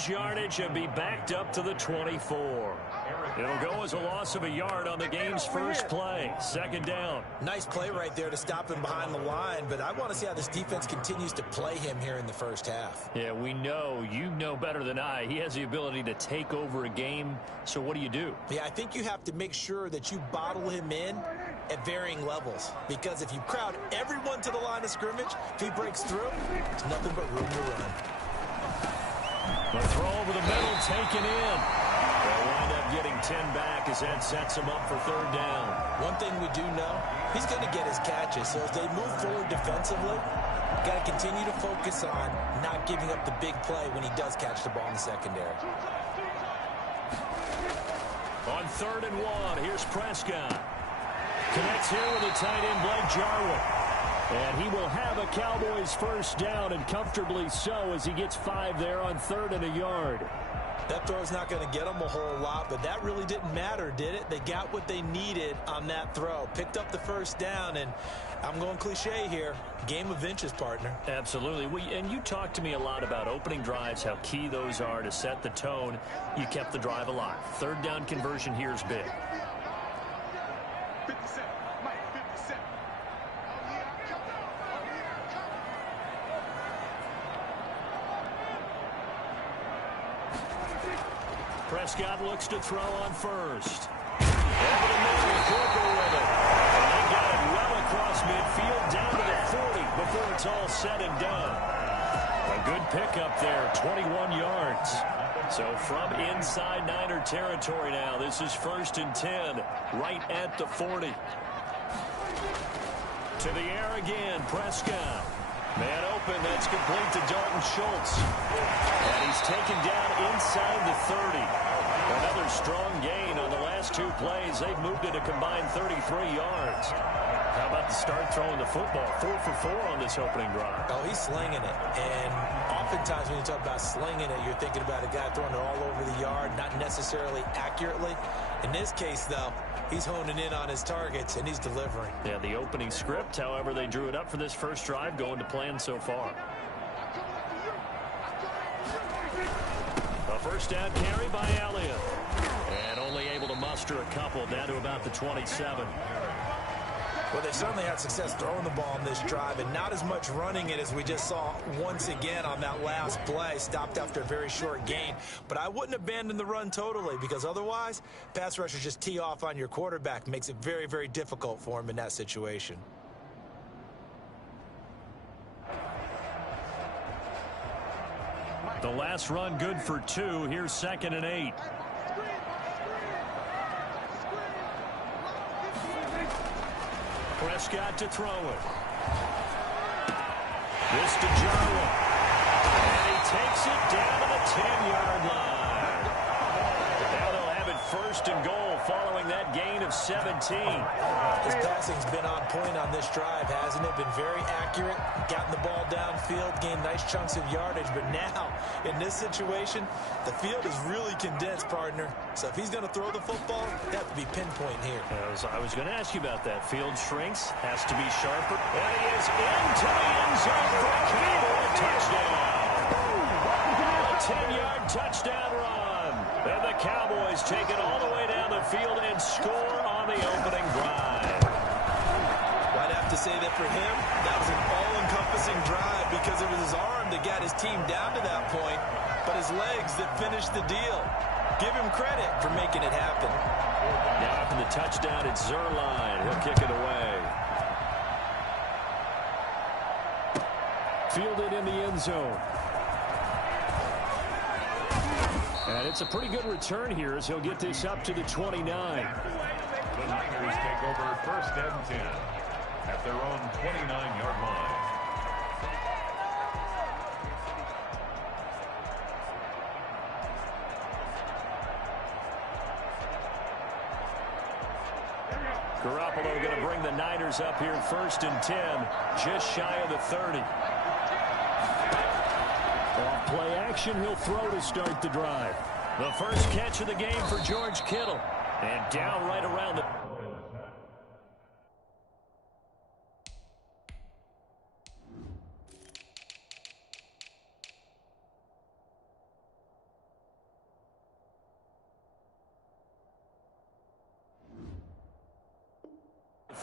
lose yardage and be backed up to the 24. It'll go as a loss of a yard on the game's first play. Second down. Nice play right there to stop him behind the line, but I want to see how this defense continues to play him here in the first half. Yeah, we know. You know better than I. He has the ability to take over a game, so what do? Yeah, I think you have to make sure that you bottle him in at varying levels, because if you crowd everyone to the line of scrimmage, if he breaks through, it's nothing but room to run. The throw over the middle, taken in. They'll wind up getting 10 back as that sets him up for third down. One thing we do know, he's going to get his catches. So as they move forward defensively, got to continue to focus on not giving up the big play when he does catch the ball in the secondary. On 3rd and 1, here's Prescott. Connects here with a tight end, Blake Jarwin. And he will have a Cowboys first down, and comfortably so, as he gets 5 there on 3rd and a yard. That throw's not going to get them a whole lot, but that really didn't matter, did it? They got what they needed on that throw. Picked up the first down, and I'm going cliche here. Game of inches, partner. Absolutely. And you talked to me a lot about opening drives, how key those are to set the tone. You kept the drive alive. 3rd down conversion here is big. Prescott looks to throw on first. Over the middle, Cooper with it. And they got it well across midfield, down to the 40 before it's all said and done. A good pickup there, 21 yards. So from inside Niner territory now, this is 1st and 10, right at the 40. To the air again, Prescott. Man open, that's complete to Dalton Schultz. And he's taken down inside the 30. Another strong gain on the last 2 plays. They've moved it a combined 33 yards. How about the start throwing the football? 4 for 4 on this opening drive. Oh, he's slinging it. And oftentimes when you talk about slinging it, you're thinking about a guy throwing it all over the yard, not necessarily accurately. In this case, though, he's honing in on his targets, and he's delivering. Yeah, the opening script, however, they drew it up for this first drive, going to plan so far. A first down carry by Elliott. And only able to muster a couple, down to about the 27. Well, they certainly had success throwing the ball on this drive, and not as much running it as we just saw once again on that last play. Stopped after a very short gain. But I wouldn't abandon the run totally, because otherwise, pass rushers just tee off on your quarterback. Makes it very, very difficult for him in that situation. The last run good for 2. Here's 2nd and 8. Prescott to throw it. This to Jarwin. And he takes it down to the 10-yard line. Now they'll have it 1st and goal following that gain of 17. His passing's been on point on this drive, hasn't it? Been very accurate, gotten the ball downfield, gained nice chunks of yardage. But now, in this situation, the field is really condensed, partner. So if he's going to throw the football, they have to be pinpoint here. I was going to ask you about that. Field shrinks, has to be sharper. And he is into the end zone for a Cowboy touchdown. A 10-yard touchdown run. And the Cowboys take it all the way down the field and score on the opening drive. I'd have to say that for him, that was an all-encompassing drive, because it was his arm that got his team down to that point, but his legs that finished the deal. Give him credit for making it happen. Now after the touchdown, it's Zuerlein. He'll kick it away. Fielded in the end zone. And it's a pretty good return here as he'll get this up to the 29. The Niners take over 1st and 10 at their own 29-yard line. Garoppolo going to bring the Niners up here 1st and 10, just shy of the 30. Off play action, he'll throw to start the drive. The first catch of the game for George Kittle. And down right around the...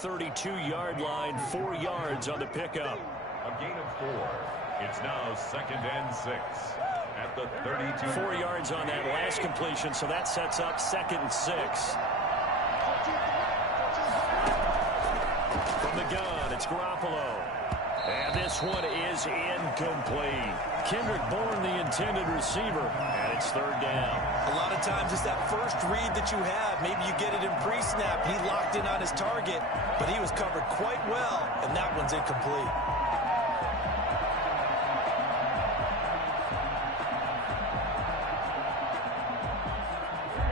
32-yard line, 4 yards on the pickup. A gain of 4. It's now 2nd and 6 at the 32. 4 yards on that last completion, so that sets up 2nd and 6. From the gun, it's Garoppolo. And this one is incomplete. Kendrick Bourne, the intended receiver, and it's 3rd down. A lot of times it's that first read that you have. Maybe you get it in pre-snap. He locked in on his target, but he was covered quite well, and that one's incomplete.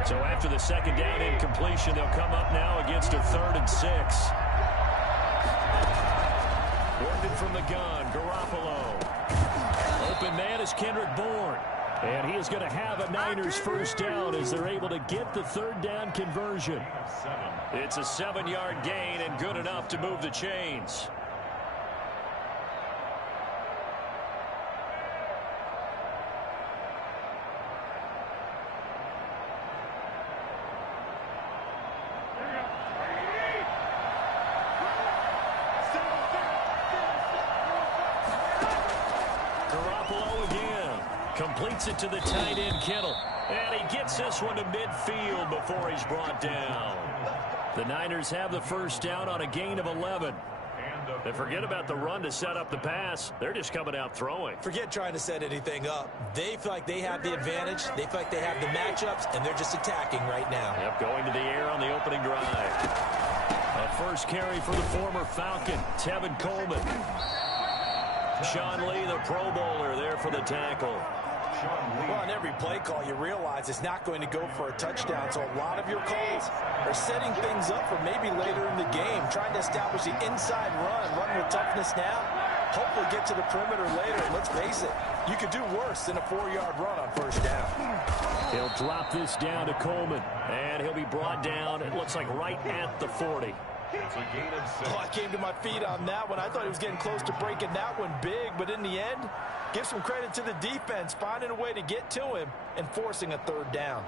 So after the 2nd down incompletion, they'll come up now against a 3rd and 6. Working from the gun, Garoppolo. Open man is Kendrick Bourne. And he is going to have a Niners 1st down as they're able to get the 3rd down conversion. It's a 7-yard gain and good enough to move the chains. Completes it to the tight end, Kittle. And he gets this one to midfield before he's brought down. The Niners have the 1st down on a gain of 11. They forget about the run to set up the pass. They're just coming out throwing. Forget trying to set anything up. They feel like they have the advantage. They feel like they have the matchups, and they're just attacking right now. Yep, going to the air on the opening drive. A first carry for the former Falcon, Tevin Coleman. Sean Lee, the Pro Bowler, there for the tackle. Well, on every play call, you realize it's not going to go for a touchdown. So a lot of your calls are setting things up for maybe later in the game, trying to establish the inside run with toughness now, hopefully get to the perimeter later. And let's face it, you could do worse than a 4-yard run on 1st down. He'll drop this down to Coleman, and he'll be brought down, it looks like right at the 40. It's a gain of 6. Oh, I came to my feet on that one. I thought he was getting close to breaking that one big, but in the end, give some credit to the defense, finding a way to get to him and forcing a 3rd down.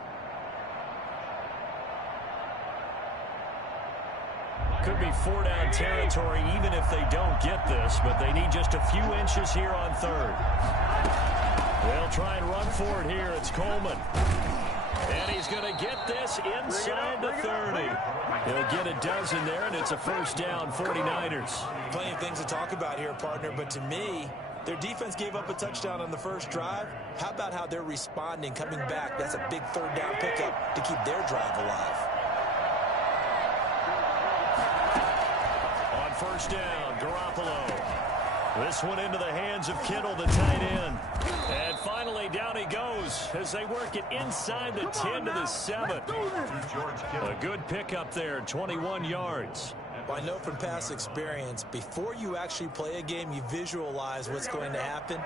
Could be 4-down territory even if they don't get this, but they need just a few inches here on 3rd. They'll try and run for it here. It's Coleman. And he's going to get this inside the 30. He'll get a dozen there, and it's a 1st down, 49ers. Plenty of things to talk about here, partner, but to me, their defense gave up a touchdown on the 1st drive. How about how they're responding, coming back? That's a big 3rd down pickup to keep their drive alive. On 1st down, Garoppolo. This one into the hands of Kittle, the tight end. And finally, down he goes as they work it inside the 10 to the 7. A good pickup there, 21 yards. Well, I know from past experience, before you actually play a game, you visualize what's going to happen.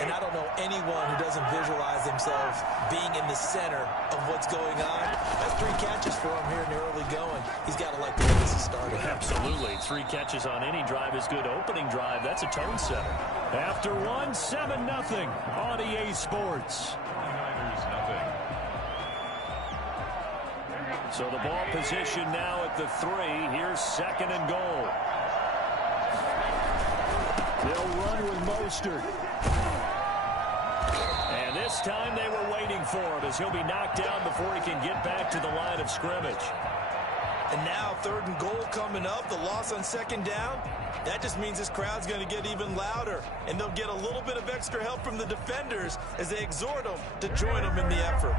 And I don't know anyone who doesn't visualize themselves being in the center of what's going on. That's 3 catches for him here in the early going. He's got to like the way this is started. Absolutely. 3 catches on any drive is good. Opening drive, that's a tone setter. After one, 7-0 on EA Sports. 49ers nothing. So the ball position now at the 3. Here's 2nd and goal. They'll run with Mostert. And this time they were waiting for him as he'll be knocked down before he can get back to the line of scrimmage. And now 3rd and goal coming up. The loss on 2nd down. That just means this crowd's going to get even louder. And they'll get a little bit of extra help from the defenders as they exhort them to join them in the effort.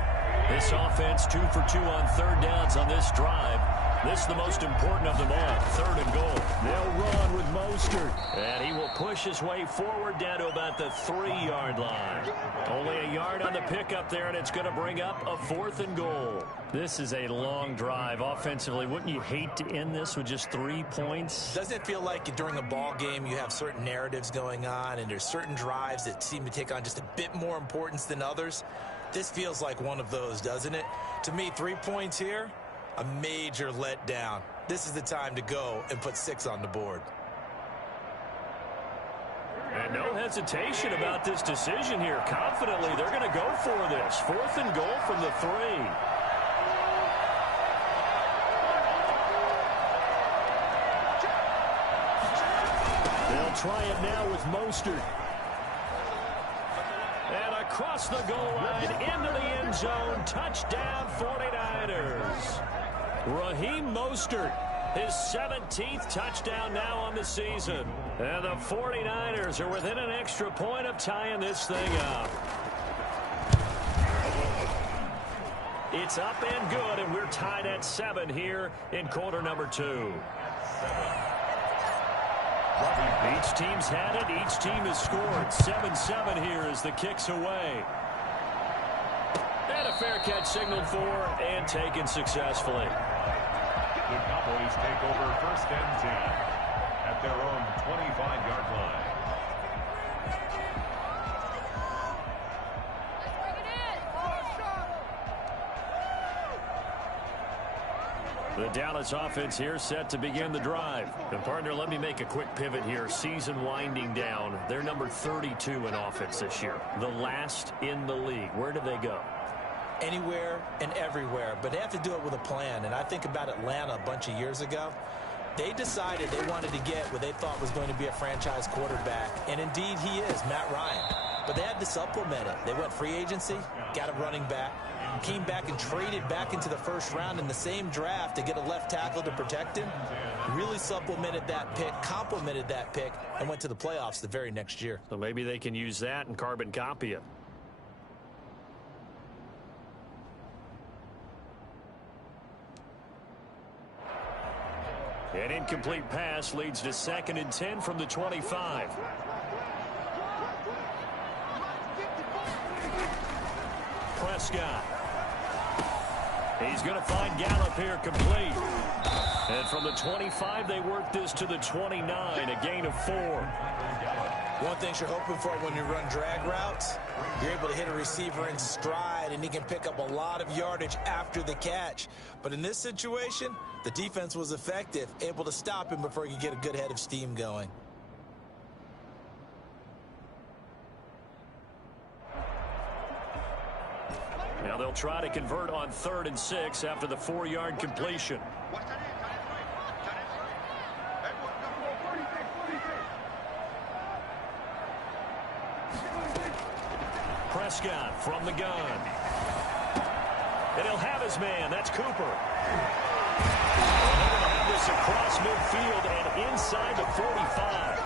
This offense 2 for 2 on 3rd downs on this drive. This is the most important of them all, 3rd and goal. They'll run with Mostert, and he will push his way forward down to about the 3-yard line. Only a yard on the pickup there, and it's going to bring up a 4th and goal. This is a long drive offensively. Wouldn't you hate to end this with just 3 points? Doesn't it feel like during a ball game you have certain narratives going on, and there's certain drives that seem to take on just a bit more importance than others? This feels like one of those, doesn't it? To me, 3 points here, a major letdown. This is the time to go and put 6 on the board. And no hesitation about this decision here. Confidently, they're going to go for this. 4th and goal from the 3. try it now with Mostert. And across the goal line, into the end zone, touchdown 49ers. Raheem Mostert, his 17th touchdown now on the season. And the 49ers are within an extra point of tying this thing up. It's up and good, and we're tied at 7 here in quarter number 2. Each team's had it. Each team has scored. 7-7 here as the kick's away. And a fair catch signaled for and taken successfully. The Cowboys take over 1st and 10 at their own 25-yard line. The Dallas offense here set to begin the drive. And partner, let me make a quick pivot here. Season winding down. They're number 32 in offense this year. The last in the league. Where do they go? Anywhere and everywhere, but they have to do it with a plan. And I think about Atlanta a bunch of years ago. They decided they wanted to get what they thought was going to be a franchise quarterback, and indeed he is, Matt Ryan. But they had to supplement it. They went free agency, got a running back, came back and traded back into the 1st round in the same draft to get a left tackle to protect him. Really supplemented that pick, complemented that pick, and went to the playoffs the very next year. So maybe they can use that and carbon copy it. An incomplete pass leads to 2nd and 10 from the 25. Prescott. He's going to find Gallup here complete. And from the 25, they work this to the 29, a gain of 4. One thing you're hoping for when you run drag routes, you're able to hit a receiver in stride, and he can pick up a lot of yardage after the catch. But in this situation, the defense was effective, able to stop him before he could get a good head of steam going. Now they'll try to convert on 3rd and 6 after the 4-yard completion. Prescott from the gun. And he'll have his man. That's Cooper. They're going to have this across midfield and inside the 45.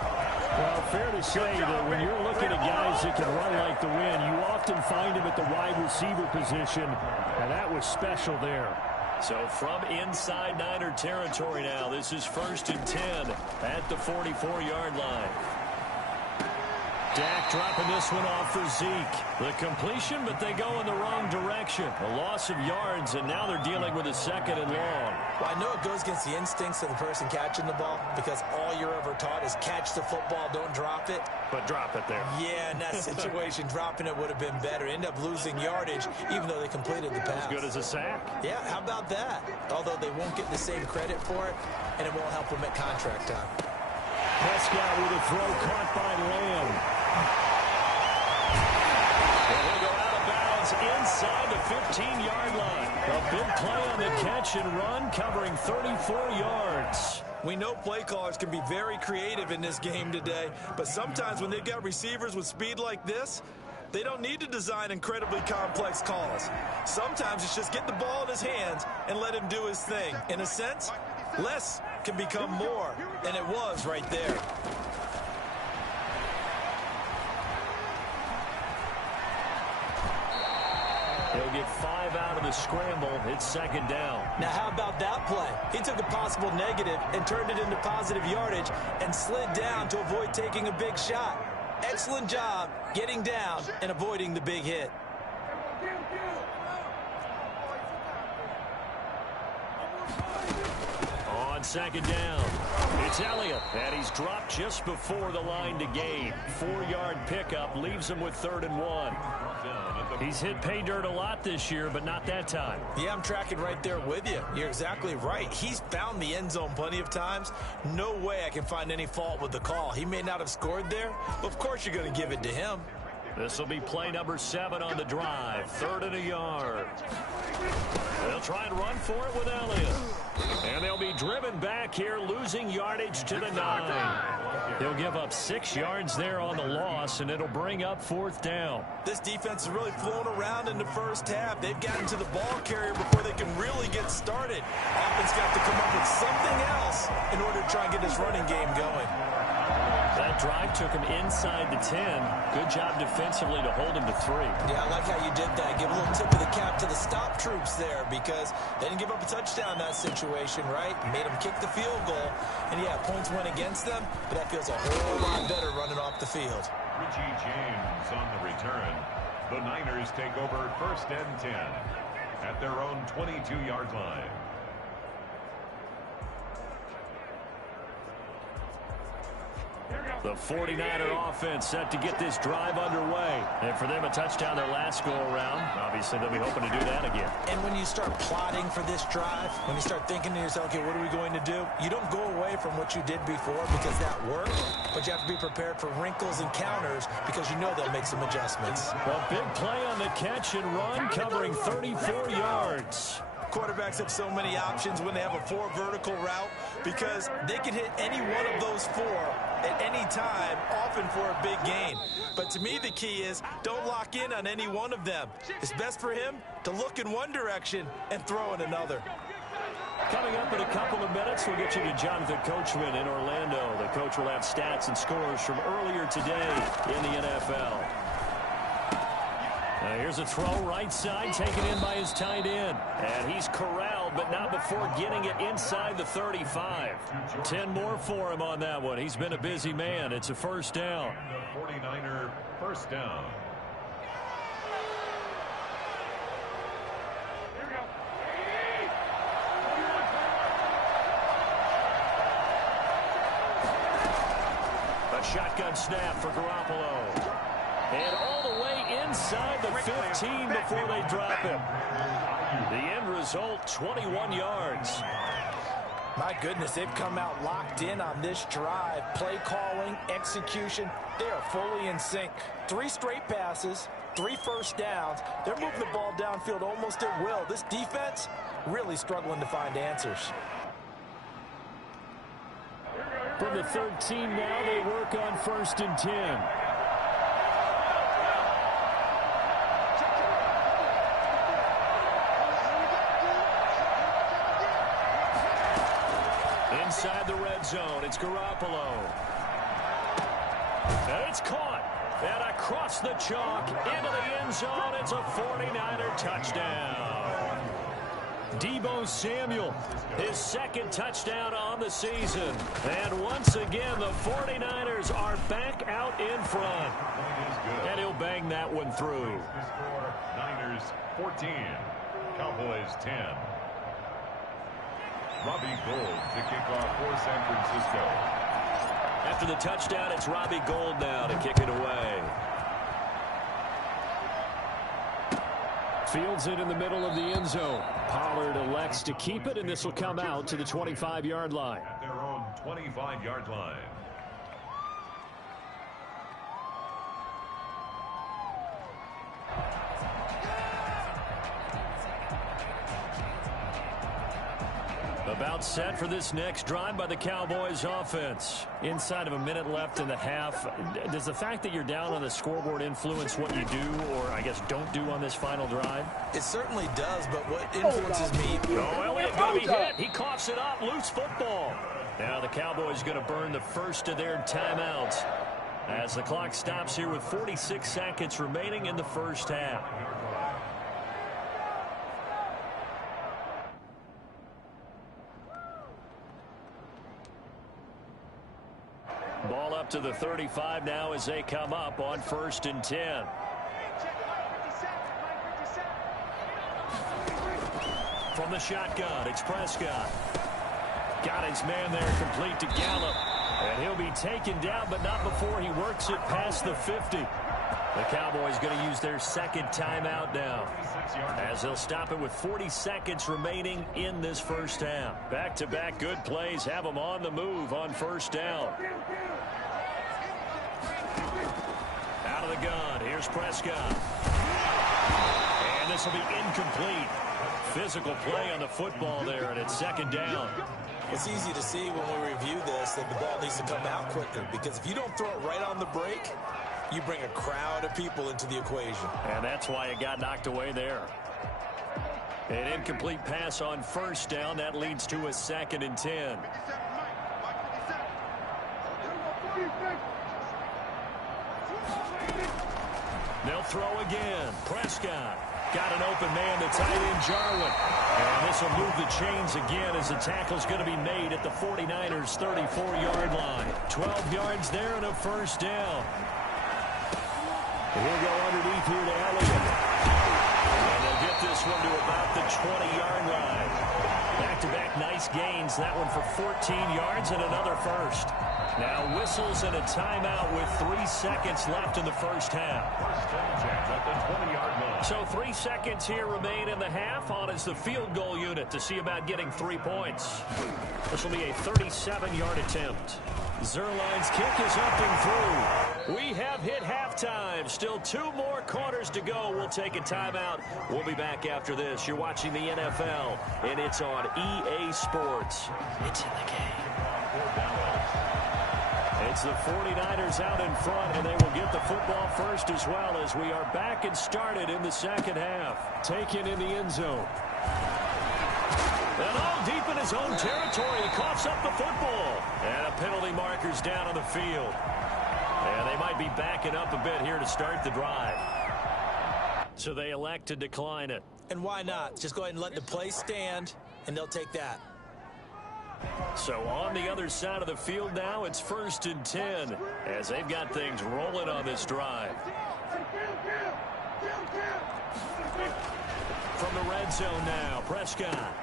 Well, fair to say that when you're looking at guys that can run like the wind, you often find them at the wide receiver position, and that was special there. So from inside Niner territory now, this is 1st and 10 at the 44-yard line. Dak dropping this one off for Zeke. The completion, but they go in the wrong direction. A loss of yards, and now they're dealing with a 2nd and long. Well, I know it goes against the instincts of the person catching the ball because all you're ever taught is catch the football, don't drop it. But drop it there. Yeah, in that situation, dropping it would have been better. End up losing yardage, even though they completed the pass. As good as a sack. Yeah, how about that? Although they won't get the same credit for it, and it won't help them at contract time. Prescott with a throw caught by Lamb. And he'll go out of bounds inside the 15-yard line. A big play on the catch and run, covering 34 yards. We know play callers can be very creative in this game today, but sometimes when they've got receivers with speed like this, they don't need to design incredibly complex calls. Sometimes it's just get the ball in his hands and let him do his thing. In a sense, less can become more, and it was right there. He'll get 5 out of the scramble. It's 2nd down. Now, how about that play? He took a possible negative and turned it into positive yardage and slid down to avoid taking a big shot. Excellent job getting down and avoiding the big hit. On 2nd down, it's Elliott, and he's dropped just before the line to gain. 4-yard pickup leaves him with 3rd and 1. He's hit pay dirt a lot this year, but not that time. Yeah, I'm tracking right there with you. You're exactly right. He's found the end zone plenty of times. No way I can find any fault with the call. He may not have scored there, but of course you're going to give it to him. This will be play number 7 on the drive. 3rd and a yard. They'll try and run for it with Elliott. And they'll be driven back here, losing yardage to the 9. He'll give up 6 yards there on the loss, and it'll bring up 4th down. This defense has really flown around in the first half. They've gotten to the ball carrier before they can really get started. Offense got to come up with something else in order to try and get this running game going. That drive took him inside the 10. Good job defensively to hold him to 3. Yeah, I like how you did that. Give a little tip of the cap to the stop troops there because they didn't give up a touchdown in that situation, right? Made them kick the field goal. And, yeah, points went against them, but that feels a whole lot better running off the field. Richie James on the return. The Niners take over 1st and 10 at their own 22-yard line. The 49er offense set to get this drive underway. And for them, a touchdown their last go-around. Obviously, they'll be hoping to do that again. And when you start plotting for this drive, when you start thinking to yourself, okay, what are we going to do? You don't go away from what you did before because that worked, but you have to be prepared for wrinkles and counters because you know they'll make some adjustments. A big play on the catch and run, covering 34 yards. Quarterbacks have so many options when they have a 4 vertical route because they can hit any one of those 4 at any time, often for a big gain. But to me, the key is don't lock in on any one of them. It's best for him to look in one direction and throw in another. Coming up in a couple of minutes, we'll get you to Jonathan Coachman in Orlando. The coach will have stats and scores from earlier today in the NFL. Here's a throw right side, taken in by his tight end. And he's corralled, but not before getting it inside the 35. 10 more for him on that one. He's been a busy man. It's a 1st down. The 49er 1st down. A shotgun snap for Garoppolo. And all the way inside the 15 before they drop him. The end result, 21 yards. My goodness, they've come out locked in on this drive. Play calling, execution, they are fully in sync. 3 straight passes, 3 first downs. They're moving the ball downfield almost at will. This defense really struggling to find answers. From the 13 now, they work on 1st and 10. Inside the red zone, it's Garoppolo. And it's caught. And across the chalk, into the end zone, it's a 49er touchdown. Deebo Samuel, his 2nd touchdown on the season. And once again, the 49ers are back out in front. And he'll bang that one through. Niners 14, Cowboys 10. Robbie Gould to kick off for San Francisco. After the touchdown, it's Robbie Gould now to kick it away. Fields it in the middle of the end zone. Pollard elects to keep it, and this will come out to the 25-yard line. At their own 25-yard line. About set for this next drive by the Cowboys offense. Inside of a minute left in the half. Does the fact that you're down on the scoreboard influence what you do, or I guess don't do on this final drive? It certainly does, but what influences me... Oh, Elliott going to be hit. He coughs it up. Loose football. Now the Cowboys going to burn the first of their timeouts as the clock stops here with 46 seconds remaining in the first half. Ball up to the 35 now as they come up on 1st and 10. From the shotgun, it's Prescott. Got his man there complete to Gallup. And he'll be taken down, but not before he works it past the 50. The Cowboys going to use their 2nd timeout now, as they'll stop it with 40 seconds remaining in this first half. Back-to-back good plays have them on the move on 1st down. Out of of the gun. Here's Prescott. And this will be incomplete. Physical play on the football there, and it's second down. It's easy to see when we review this that the ball needs to come out quicker, because if you don't throw it right on the break, you bring a crowd of people into the equation. And that's why it got knocked away there. An incomplete pass on first down. That leads to a 2nd and 10. They'll throw again. Prescott got an open man to tight end Jarwin. And this will move the chains again as the tackle's going to be made at the 49ers' 34-yard line. 12 yards there and a first down. And he'll go underneath here to Elliott. And they'll get this one to about the 20-yard line. Back-to-back nice gains. That one for 14 yards and another first. Now whistles and a timeout with 3 seconds left in the first half. So 3 seconds here remain in the half. On is the field goal unit to see about getting 3 points. This will be a 37-yard attempt. Zuerlein's kick is up and through. We have hit halftime. Still 2 more quarters to go. We'll take a timeout. We'll be back after this. You're watching the NFL, and it's on EA Sports. It's in the game. It's the 49ers out in front, and they will get the football first as well as we are back and started in the second half. Taken in the end zone. And all deep in his own territory, he coughs up the football. And a penalty marker's down on the field. And they might be backing up a bit here to start the drive. So they elect to decline it. And why not? Just go ahead and let the play stand, and they'll take that. So on the other side of the field now, it's 1st and 10 as they've got things rolling on this drive. From the red zone now, Prescott.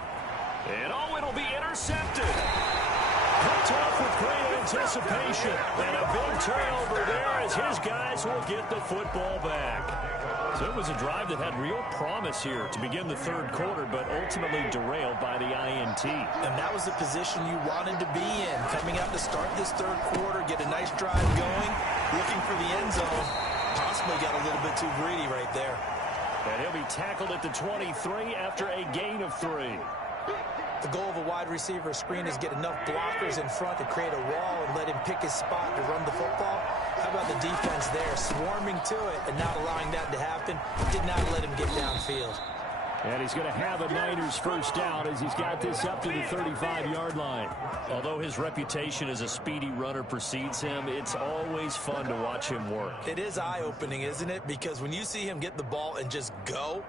And it'll be intercepted. Picked off with great anticipation. And a big turnover there as his guys will get the football back. So it was a drive that had real promise here to begin the third quarter, but ultimately derailed by the INT. And that was the position you wanted to be in. Coming out to start this third quarter, get a nice drive going, looking for the end zone. Possibly got a little bit too greedy right there. And he'll be tackled at the 23 after a gain of 3. The goal of a wide receiver screen is get enough blockers in front to create a wall and let him pick his spot to run the football. How about the defense there, swarming to it and not allowing that to happen? Did not let him get downfield. And he's going to have a Niners first down as he's got this up to the 35-yard line. Although his reputation as a speedy runner precedes him, it's always fun to watch him work. It is eye-opening, isn't it? Because when you see him get the ball and just go,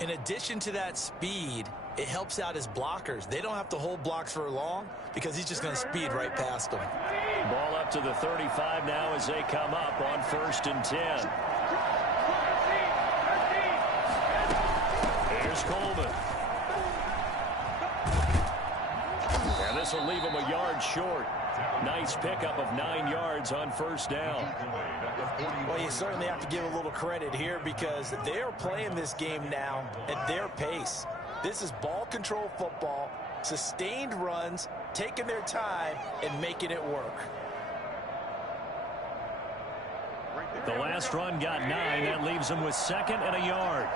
in addition to that speed, it helps out his blockers. They don't have to hold blocks for long because he's just going to speed right past them. Ball up to the 35 now as they come up on 1st and 10. Here's Coleman. And this will leave him a yard short. Nice pickup of 9 yards on first down. Well, you certainly have to give a little credit here because they're playing this game now at their pace. This is ball control football, sustained runs, taking their time, and making it work. The last run got 9. That leaves them with 2nd and a yard.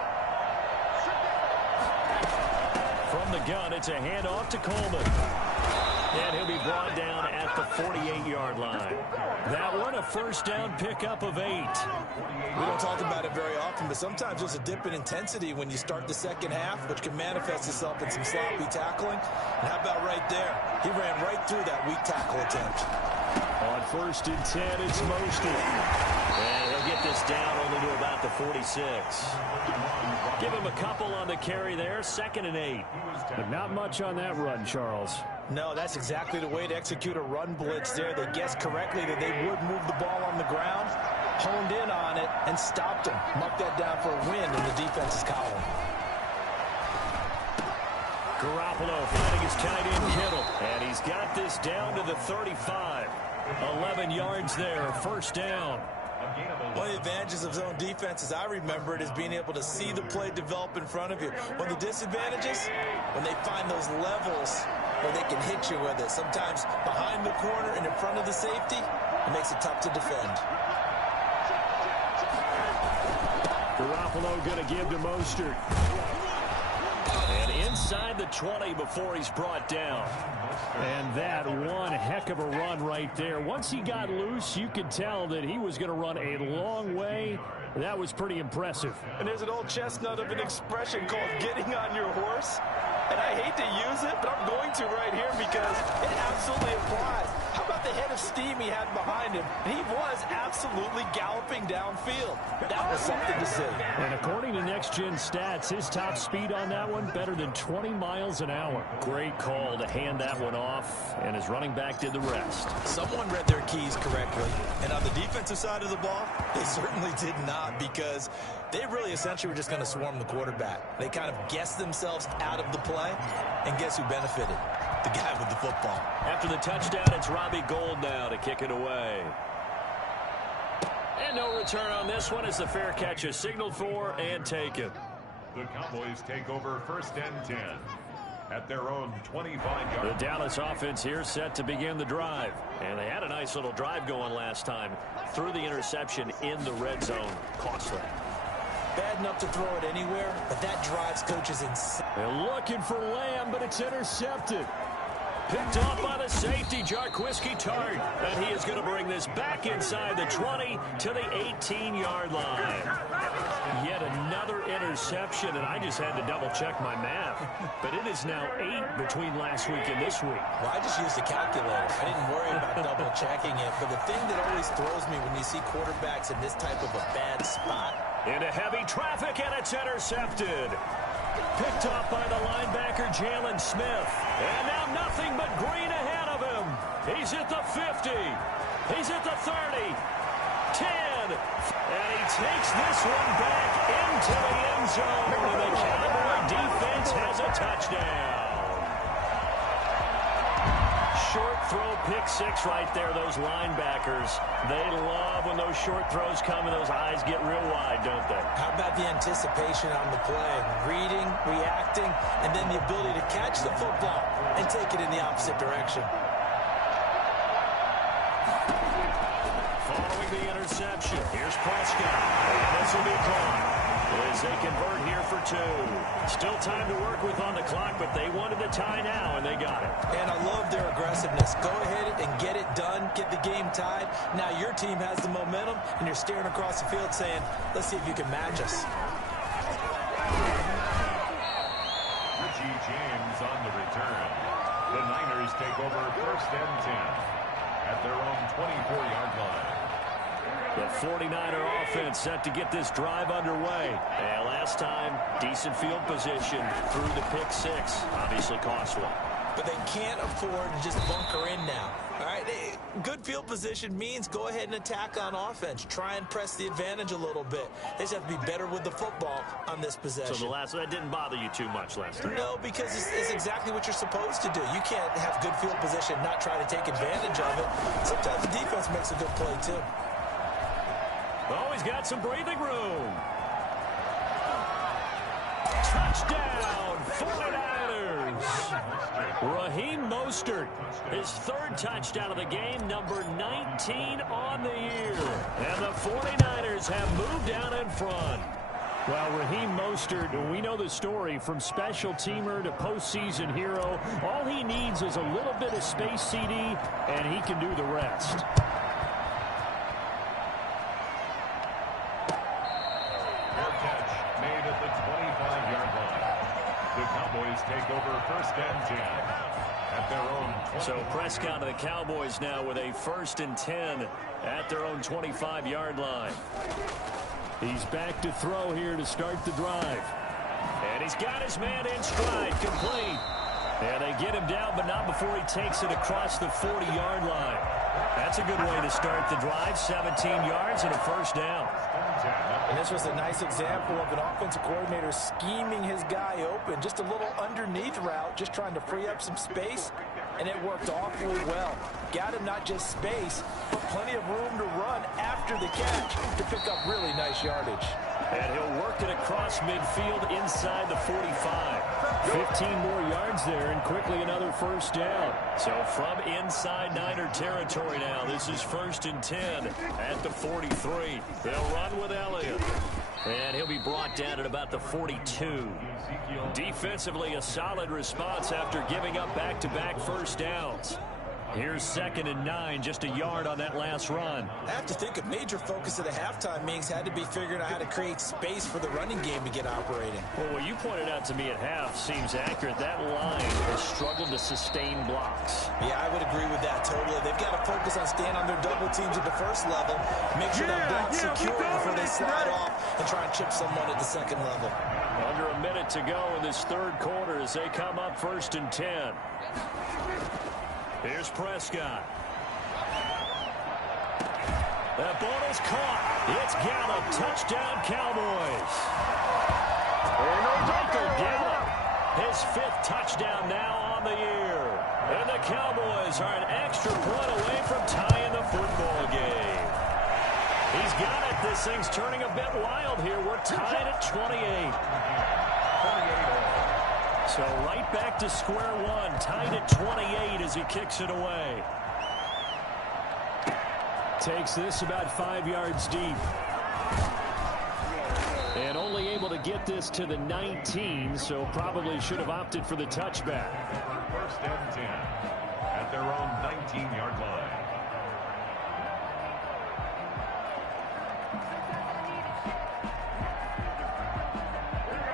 From the gun, it's a handoff to Coleman. And he'll be brought down at the 48-yard line. That one, a first down pickup of 8. We don't talk about it very often, but sometimes there's a dip in intensity when you start the second half, which can manifest itself in some sloppy tackling. And how about right there? He ran right through that weak tackle attempt. On 1st and 10, it's Mostert. And he'll get this down only to about the 46. Give him a couple on the carry there, 2nd and 8. But not much on that run, Charles. No, that's exactly the way to execute a run blitz there. They guessed correctly that they would move the ball on the ground, honed in on it, and stopped him. Marked that down for a win in the defense's column. Garoppolo finding his tight end Kittle. And he's got this down to the 35. 11 yards there, first down. One of the advantages of zone defense, as I remember it, is being able to see the play develop in front of you. One of the disadvantages, when they find those levels where they can hit you with it. Sometimes behind the corner and in front of the safety, it makes it tough to defend. Buffalo going to give to Mostert. And inside the 20 before he's brought down. And that one heck of a run right there. Once he got loose, you could tell that he was going to run a long way. That was pretty impressive. And there's an old chestnut of an expression called getting on your horse. And I hate to use it, but I'm going to right here because it absolutely applies. How about the head of steam he had behind him? And he was absolutely galloping downfield. That was something to see. And according to Next Gen Stats, his top speed on that one, better than 20 miles an hour. Great call to hand that one off, and his running back did the rest. Someone read their keys correctly. And on the defensive side of the ball, they certainly did not, because they really essentially were just going to swarm the quarterback. They kind of guessed themselves out of the play, and guess who benefited? The guy with the football. After the touchdown, it's Robbie Gould now to kick it away. And no return on this one as the fair catch is signaled for and taken. The Cowboys take over 1st and 10 at their own 25-yard. The Dallas offense here set to begin the drive. And they had a nice little drive going last time. Threw the interception in the red zone. Costly. Bad enough to throw it anywhere, but that drives coaches insane. They're looking for Lamb, but it's intercepted. Picked off by the safety, Jarquiski Tart. And he is going to bring this back inside the 20 to the 18-yard line. Yet another interception, and I just had to double-check my math. But it is now 8 between last week and this week. Well, I just used a calculator. I didn't worry about double-checking it. But the thing that always throws me when you see quarterbacks in this type of a bad spot. Into heavy traffic, and it's intercepted. Picked off by the linebacker, Jalen Smith. And now nothing but green ahead of him. He's at the 50. He's at the 30. 10. And he takes this one back into the end zone. And the Cowboy defense has a touchdown. Short throw, pick six right there. Those linebackers, they love when those short throws come and those eyes get real wide, don't they? How about the anticipation on the play? Reading, reacting, and then the ability to catch the football and take it in the opposite direction. Following the interception, here's Prescott. This will be caught as they convert here for 2. Still time to work with on the clock, but they wanted the tie now, and they got it. And I love their aggressiveness. Go ahead and get it done, get the game tied. Now your team has the momentum, and you're staring across the field saying, let's see if you can match us. Richie James on the return. The Niners take over 1st and 10 at their own 24-yard line. The 49er offense set to get this drive underway. And last time, decent field position through the pick six. Obviously costly. But they can't afford to just bunker in now. All right, good field position means go ahead and attack on offense. Try and press the advantage a little bit. They just have to be better with the football on this possession. So that didn't bother you too much last time? No, because it's exactly what you're supposed to do. You can't have good field position and not try to take advantage of it. Sometimes the defense makes a good play, too. Oh, he's got some breathing room. Touchdown, 49ers. Raheem Mostert, his 3rd touchdown of the game, number 19 on the year. And the 49ers have moved down in front. Well, Raheem Mostert, we know the story, from special teamer to postseason hero. All he needs is a little bit of space, CD, and he can do the rest. Take over 1st and 10 at their own 20. So Prescott of the Cowboys now with a 1st and 10 at their own 25-yard line. He's back to throw here to start the drive. And he's got his man in stride, complete. And they get him down, but not before he takes it across the 40-yard line. That's a good way to start the drive. 17 yards and a 1st down. And this was a nice example of an offensive coordinator scheming his guy open. Just a little underneath route, just trying to free up some space, and it worked awfully well. Got him not just space, but plenty of room to run after the catch to pick up really nice yardage. And he'll work it across midfield inside the 45. 15 more yards there, and quickly another 1st down. So from inside Niner territory now, this is 1st and 10 at the 43. They'll run with Elliott. And he'll be brought down at about the 42. Defensively, a solid response after giving up back-to-back first downs. Here's 2nd and 9, just a yard on that last run. I have to think a major focus of the halftime meetings had to be figuring out how to create space for the running game to get operating. Well, what you pointed out to me at half seems accurate. That line has struggled to sustain blocks. Yeah, I would agree with that totally. They've got to focus on staying on their double teams at the first level, make sure that block's secure before they slide off and try and chip someone at the second level. Under a minute to go in this third quarter as they come up 1st and 10. Here's Prescott. That ball is caught. It's Gallup. Touchdown, Cowboys. Michael Gallup. His 5th touchdown now on the year. And the Cowboys are an extra point away from tying the football game. He's got it. This thing's turning a bit wild here. We're tied at 28. So right back to square one, tied at 28 as he kicks it away. Takes this about 5 yards deep. And only able to get this to the 19, so probably should have opted for the touchback. 1st and 10 at their own 19-yard line.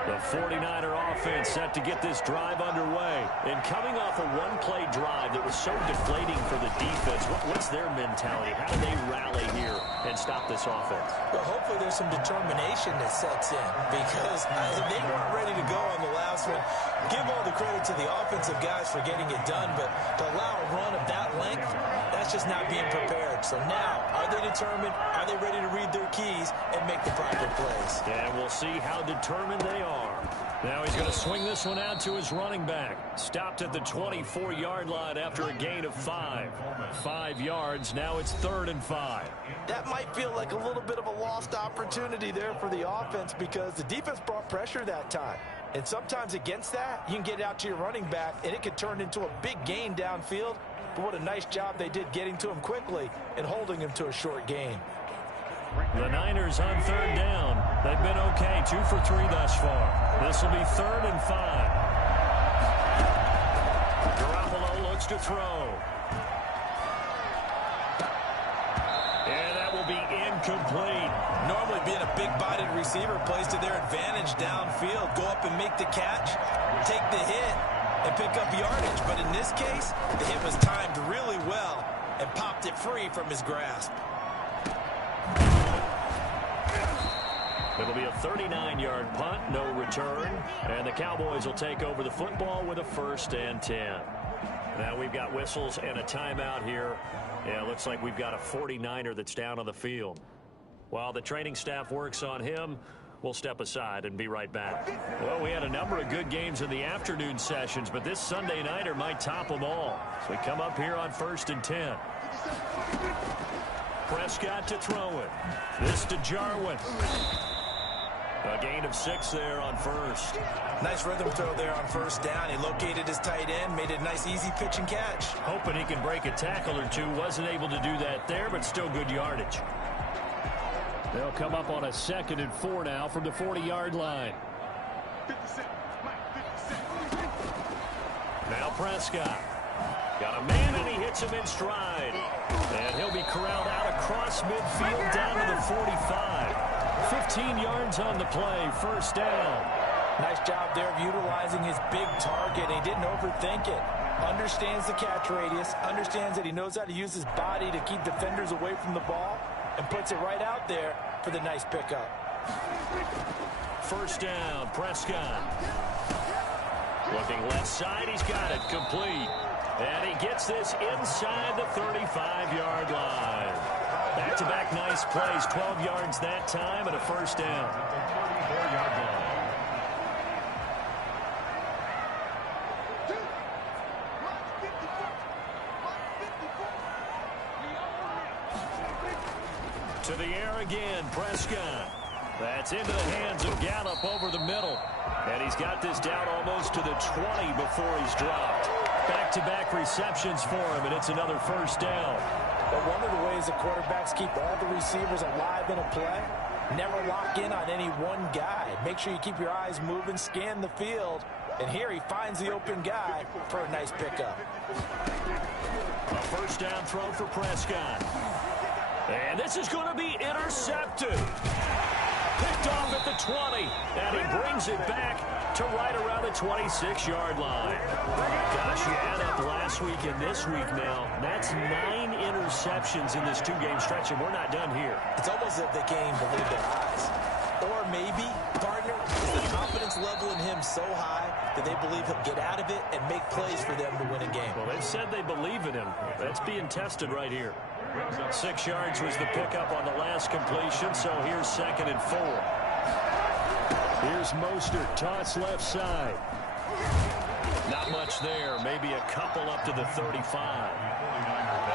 The 49er offense set to get this drive underway. And coming off a one-play drive that was so deflating for the defense, what's their mentality? How do they rally here and stop this offense? Well, hopefully there's some determination that sets in because they weren't ready to go on the last one. Give all the credit to the offensive guys for getting it done, but to allow a run of that length, that's just not being prepared. So now, are they determined? Are they ready to read their keys and make the proper plays? And we'll see how determined they are. Now he's going to swing this one out to his running back. Stopped at the 24-yard line after a gain of 5. 5 yards. Now it's 3rd and 5. That might feel like a little bit of a lost opportunity there for the offense because the defense brought pressure that time. And sometimes against that, you can get out to your running back, and it could turn into a big gain downfield. But what a nice job they did getting to him quickly and holding him to a short gain. The Niners on 3rd down. They've been okay, 2 for 3 thus far. This will be 3rd and 5. Garoppolo looks to throw. And that will be incomplete. Normally being a big-bodied receiver plays to their advantage downfield. Go up and make the catch, take the hit, and pick up yardage. But in this case, the hit was timed really well and popped it free from his grasp. It'll be a 39-yard punt, no return. And the Cowboys will take over the football with a 1st and 10. Now we've got whistles and a timeout here. Yeah, it looks like we've got a 49er that's down on the field. While the training staff works on him, we'll step aside and be right back. Well, we had a number of good games in the afternoon sessions, but this Sunday nighter might top them all. So we come up here on 1st and 10. Prescott to throw it. This to Jarwin. A gain of 6 there on 1st. Nice rhythm throw there on 1st down. He located his tight end, made it a nice easy pitch and catch. Hoping he can break a tackle or two. Wasn't able to do that there, but still good yardage. They'll come up on a 2nd and 4 now from the 40-yard line. Now Prescott. Got a man and he hits him in stride. And he'll be corralled out across midfield down to the 45. 15 yards on the play, 1st down. Nice job there of utilizing his big target. He didn't overthink it. Understands the catch radius, understands that he knows how to use his body to keep defenders away from the ball, and puts it right out there for the nice pickup. 1st down, Prescott. Looking left side, he's got it, complete. And he gets this inside the 35-yard line. Back-to-back nice plays, 12 yards that time and a 1st down. 34-yard line. To the air again, Prescott. That's into the hands of Gallup over the middle. And he's got this down almost to the 20 before he's dropped. Back-to-back receptions for him, and it's another 1st down. But one of the ways the quarterbacks keep all the receivers alive in a play Never lock in on any one guy. Make sure you keep your eyes moving, scan the field. And here he finds the open guy for a nice pickup. A first down throw for Prescott. And this is going to be intercepted. Picked off at the 20, and he brings it back to right around the 26-yard line. Gosh, you add up last week and this week now. That's 9 interceptions in this two-game stretch, and we're not done here. It's almost as if they can't even believe their eyes. Or maybe, partner, is the confidence level in him so high that they believe he'll get out of it and make plays for them to win a game. Well, they've said they believe in him. That's being tested right here. 6 yards was the pickup on the last completion, so here's 2nd and 4. Here's Mostert, toss left side. Not much there, maybe a couple up to the 35.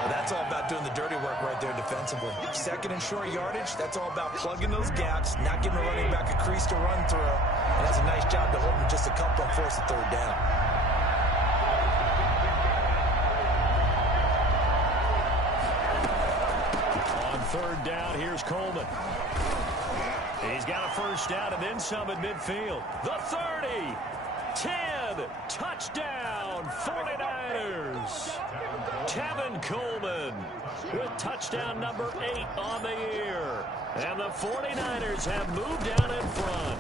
That's all about doing the dirty work right there defensively. 2nd and short yardage, that's all about plugging those gaps, not giving the running back a crease to run through. And that's a nice job to hold him just a couple and force the 3rd down. On 3rd down, here's Coleman. He's got a first down and then some at midfield. The 30, 10, touchdown, 49ers. Tevin Coleman with touchdown number 8 on the year. And the 49ers have moved down in front.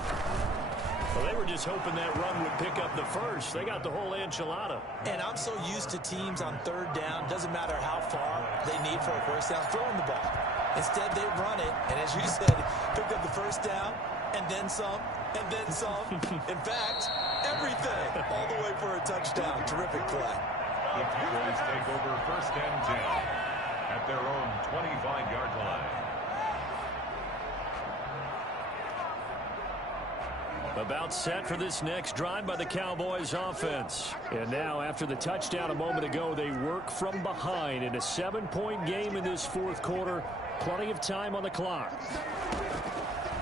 Well, they were just hoping that run would pick up the first. They got the whole enchilada. And I'm so used to teams on 3rd down, doesn't matter how far they need for a first down, throwing the ball. Instead, they run it, and as you said, pick up the first down, and then some, and then some. In fact, everything, all the way for a touchdown. Terrific play. The Cowboys take over 1st and 10 at their own 25-yard line. About set for this next drive by the Cowboys offense. And now, after the touchdown a moment ago, they work from behind in a 7-point game in this 4th quarter. Plenty of time on the clock.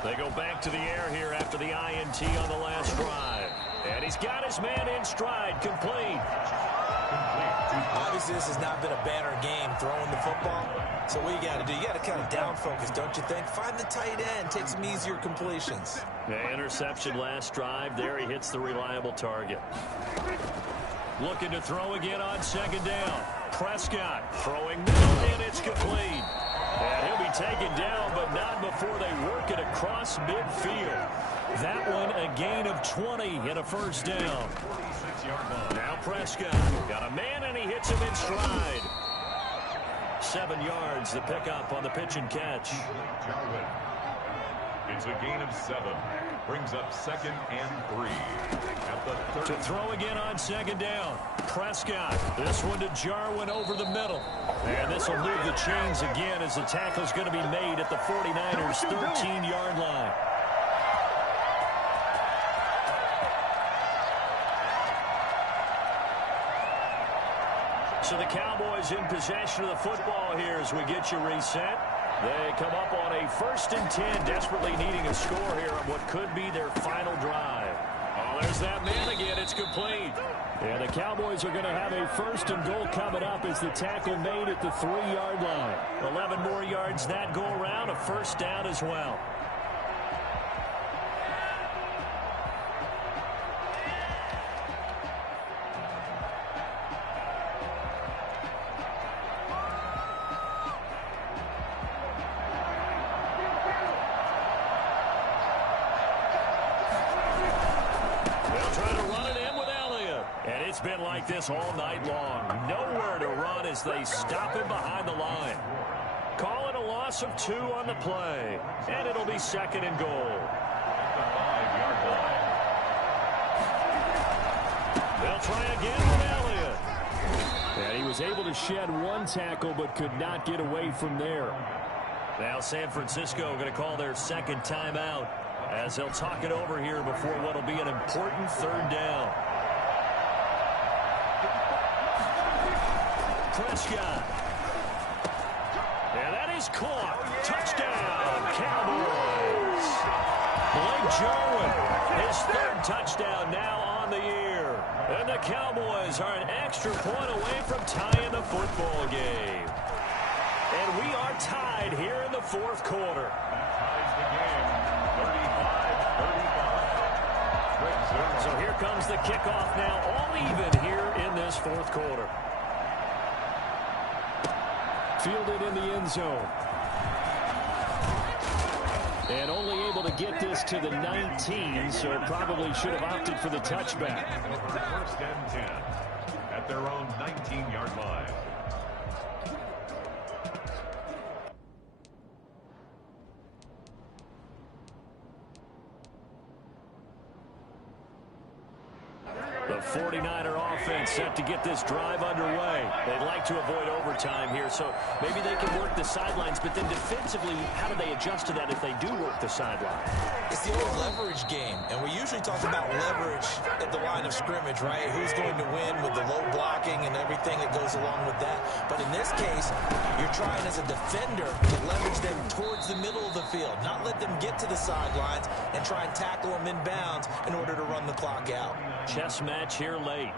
They go back to the air here after the INT on the last drive. And he's got his man in stride, complete. Obviously, this has not been a banner game throwing the football. So what you got to do, you got to kind of down focus, don't you think? Find the tight end, take some easier completions. The interception last drive. There he hits the reliable target. Looking to throw again on 2nd down. Prescott throwing middle, and it's complete. And he'll be taken down, but not before they work it across midfield. That one a gain of 20 and a first down. Now Prescott got a man, and he hits him in stride. 7 yards, the pickup on the pitch and catch. It's a gain of 7. Brings up 2nd and 3. At the 30. To throw again on 2nd down. Prescott. This one to Jarwin over the middle. And this will move the chains again as the tackle's going to be made at the 49ers' 13-yard line. So the Cowboys in possession of the football here as we get you reset. They come up on a 1st and 10, desperately needing a score here on what could be their final drive. Oh, there's that man again. It's complete. And the Cowboys are going to have a 1st and goal coming up as the tackle made at the 3-yard line. 11 more yards that go around, a first down as well. It's been like this all night long. Nowhere to run as they stop him behind the line. Call it a loss of 2 on the play. And it'll be 2nd and goal. At the 5-yard line. They'll try again with Elliott. And he was able to shed 1 tackle but could not get away from there. Now San Francisco going to call their 2nd timeout as they'll talk it over here before what will be an important 3rd down. Prescott. And that is caught. Touchdown, Cowboys. Blake Jarwin, his 3rd touchdown now on the year. And the Cowboys are an extra point away from tying the football game. And we are tied here in the 4th quarter. That ties the game. So here comes the kickoff now, all even here in this fourth quarter. Fielded in the end zone. And only able to get this to the 19, so probably should have opted for the touchback. First and 10 at their own 19-yard line. The 49er offense set to get this drive underway. They'd like to avoid overtime here, so maybe they can work the sidelines, but then defensively, how do they adjust to that if they do work the sideline? It's the old leverage game, and we usually talk about leverage at the line of scrimmage, right? Who's going to win with the low blocking and everything that goes along with that. But in this case, you're trying as a defender to leverage them towards the middle of the field, not let them get to the sidelines and try and tackle them in bounds in order to run the clock out. Chess match here late.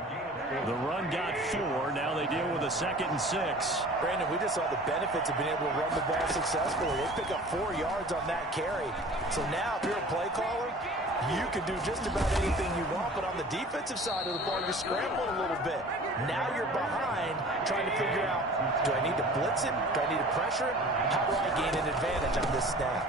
The run got 4. Now they deal with a 2nd and 6. Brandon, we just saw the benefits of being able to run the ball successfully. They pick up 4 yards on that carry. So now, if you're a play caller, you can do just about anything you want. But on the defensive side of the ball, you're scrambling a little bit. Now you're behind, trying to figure out, do I need to blitz it? Do I need to pressure it? How do I gain an advantage on this snap?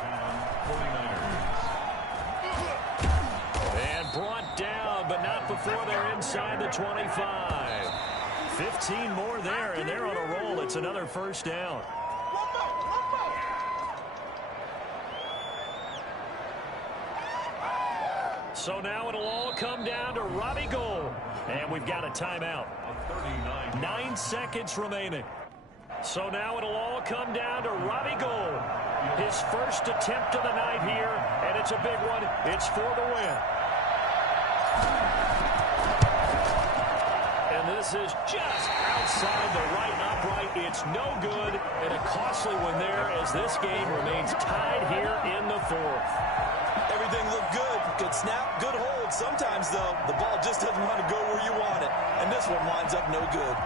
And brought down, but not before they're inside the 25. 15 more there, and they're on a roll. It's another first down. So now it'll all come down to Robbie Gould. And we've got a timeout. 9 seconds remaining. So now it'll all come down to Robbie Gould. His first attempt of the night here, and it's a big one. It's for the win. And this is just outside the right upright. It's no good, and a costly one there as this game remains tied here in the fourth. Everything looked good. Good snap, good hold. Sometimes, though, the ball just doesn't want to go where you want it. And this one winds up no good.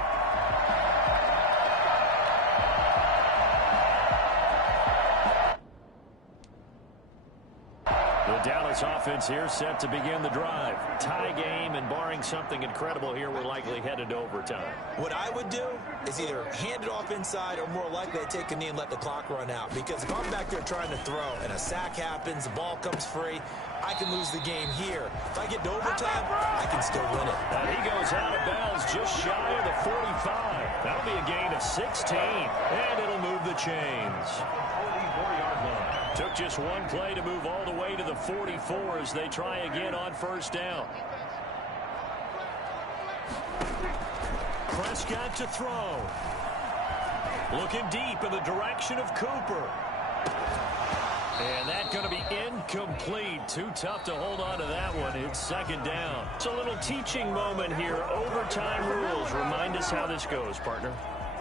The Dallas offense here set to begin the drive. Tie game, and barring something incredible here, we're likely headed to overtime. What I would do is either hand it off inside or more likely to take a knee and let the clock run out. Because if I'm back there trying to throw and a sack happens, the ball comes free, I can lose the game here. If I get to overtime, I can still win it. And he goes out of bounds just shy of the 45. That'll be a gain of 16, and it'll move the chains. 44-yard line. Took just one play to move all the way to the 44 as they try again on first down. Prescott to throw. Looking deep in the direction of Cooper. And that's going to be incomplete. Too tough to hold on to that one. It's second down. It's a little teaching moment here. Overtime rules. Remind us how this goes, partner.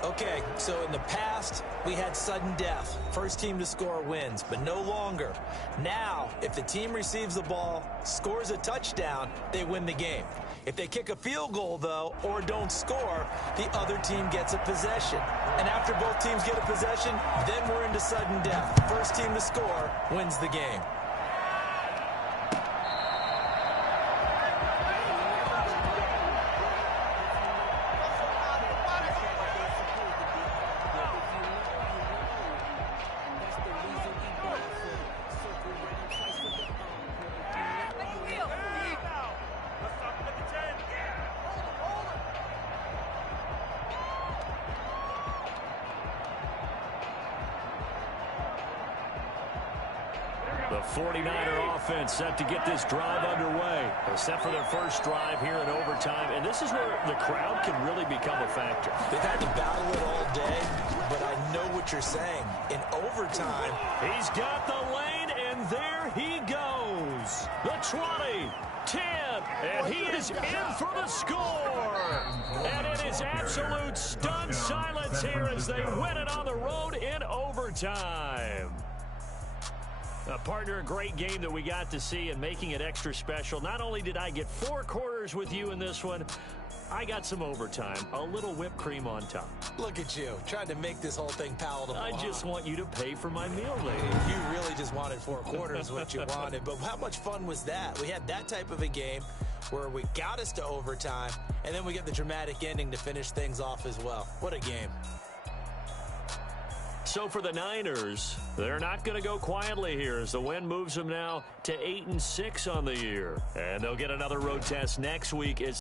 Okay, so in the past, we had sudden death. First team to score wins, but no longer. Now, if the team receives the ball, scores a touchdown, they win the game. If they kick a field goal, though, or don't score, the other team gets a possession. And after both teams get a possession, then we're into sudden death. First team to score wins the game. The 49er offense set to get this drive underway. They set for their first drive here in overtime, and this is where the crowd can really become a factor. They've had to battle it all day, but I know what you're saying. In overtime, he's got the lane, and there he goes. The 20, 10, and he is in for the score. And it is absolute stunned silence here as they win it on the road in overtime. Partner, a great game that we got to see, and making it extra special. Not only did I get 4 quarters with you in this one, I got some overtime, a little whipped cream on top. Look at you, trying to make this whole thing palatable. I just want you to pay for my meal later. You really just wanted 4 quarters, what you wanted. But how much fun was that? We had that type of a game. where we got us to overtime, and then we get the dramatic ending to finish things off as well. What a game. So for the Niners, they're not going to go quietly here as the win moves them now to 8-6 on the year. And they'll get another road test next week as